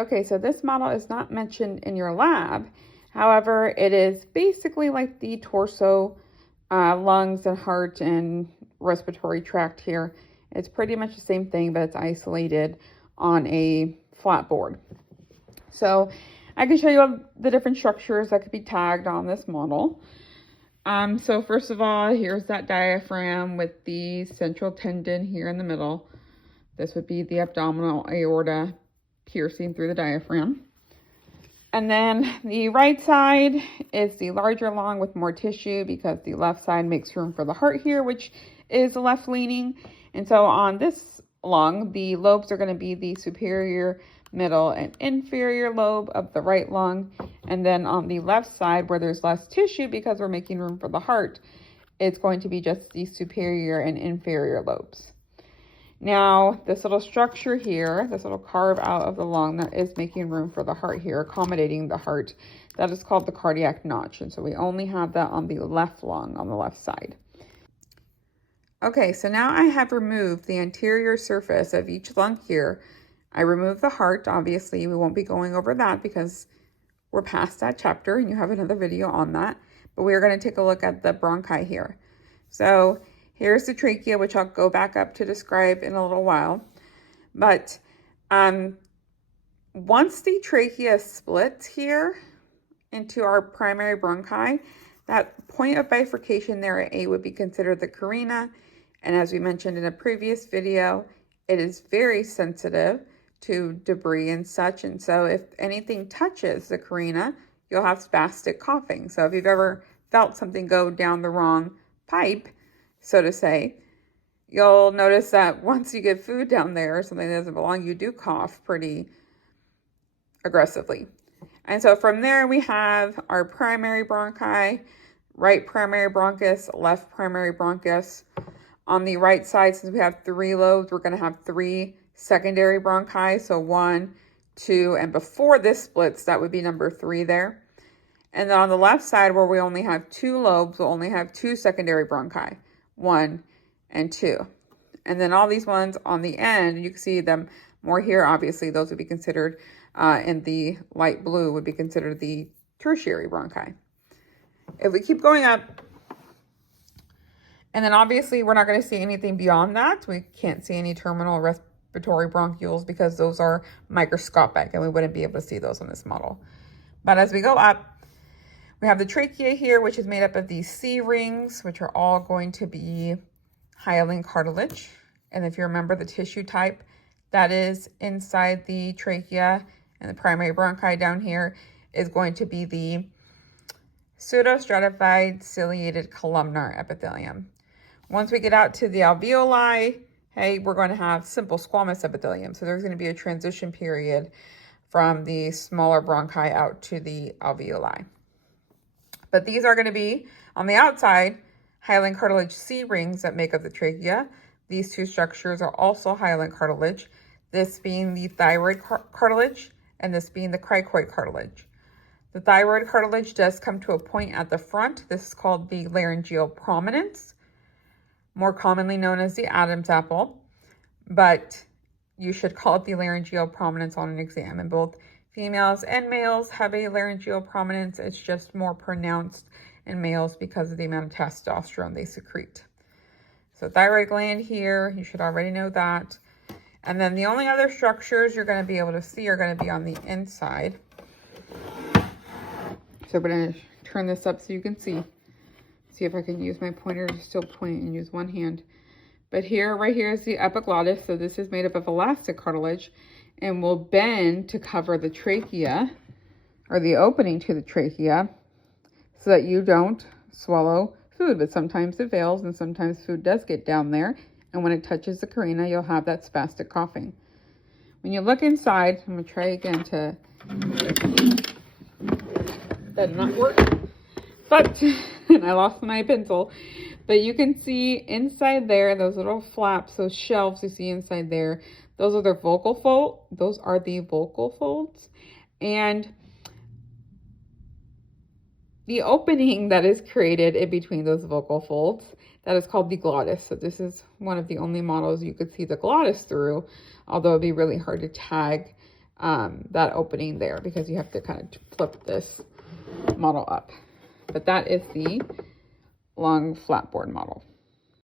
Okay, so this model is not mentioned in your lab. However, it is basically like the torso, lungs and heart and respiratory tract here. It's pretty much the same thing, but it's isolated on a flat board. So I can show you the different structures that could be tagged on this model. So first of all, here's that diaphragm with the central tendon here in the middle. This would be the abdominal aorta piercing through the diaphragm. And then the right side is the larger lung with more tissue because the left side makes room for the heart here, which is left leaning. And so on this lung, the lobes are going to be the superior, middle, and inferior lobe of the right lung. And then on the left side, where there's less tissue because we're making room for the heart, it's going to be just the superior and inferior lobes. Now, this little structure here, this little carve out of the lung that is making room for the heart here, accommodating the heart, that is called the cardiac notch. And so we only have that on the left lung, on the left side. Okay, so now I have removed the anterior surface of each lung here. I removed the heart. Obviously, we won't be going over that because we're past that chapter and you have another video on that. But we are going to take a look at the bronchi here. So here's the trachea, which I'll go back up to describe in a little while. But once the trachea splits here into our primary bronchi, that point of bifurcation there at A would be considered the carina. And as we mentioned in a previous video, it is very sensitive to debris and such. And so if anything touches the carina, you'll have spastic coughing. So if you've ever felt something go down the wrong pipe, so to say, you'll notice that once you get food down there or something that doesn't belong, you do cough pretty aggressively. And so from there, we have our primary bronchi, right primary bronchus, left primary bronchus. On the right side, since we have 3 lobes, we're going to have 3 secondary bronchi. So 1, 2, and before this splits, that would be number 3 there. And then on the left side, where we only have 2 lobes, we'll only have 2 secondary bronchi. 1 and 2. And then all these ones on the end, you can see them more here. Obviously, those would be considered, in the light blue, would be considered the tertiary bronchi. If we keep going up, and then obviously we're not going to see anything beyond that. We can't see any terminal respiratory bronchioles because those are microscopic and we wouldn't be able to see those on this model. But as we go up, we have the trachea here, which is made up of these C rings, which are all going to be hyaline cartilage. And if you remember the tissue type that is inside the trachea and the primary bronchi down here is going to be the pseudostratified ciliated columnar epithelium. Once we get out to the alveoli, hey, we're going to have simple squamous epithelium. So there's going to be a transition period from the smaller bronchi out to the alveoli. But these are going to be, on the outside, hyaline cartilage C rings that make up the trachea. These 2 structures are also hyaline cartilage, this being the thyroid cartilage and this being the cricoid cartilage. The thyroid cartilage does come to a point at the front. This is called the laryngeal prominence, more commonly known as the Adam's apple, but you should call it the laryngeal prominence on an exam. And both females and males have a laryngeal prominence. It's just more pronounced in males because of the amount of testosterone they secrete. So thyroid gland here, you should already know that. And then the only other structures you're going to be able to see are going to be on the inside. So I'm going to turn this up so you can see. See if I can use my pointer to still point and use one hand. But here, right here is the epiglottis. So this is made up of elastic cartilage and will bend to cover the trachea or the opening to the trachea so that you don't swallow food. But sometimes it fails and sometimes food does get down there. And when it touches the carina, you'll have that spastic coughing. When you look inside, I'm going to try again to... That did not work. But, and I lost my pencil. But you can see inside there, those little flaps, those shelves you see inside there, those are the vocal fold. Those are the vocal folds. And the opening that is created in between those vocal folds, that is called the glottis. So this is one of the only models you could see the glottis through, although it'd be really hard to tag that opening there, because you have to kind of flip this model up. But that is the long flat board model.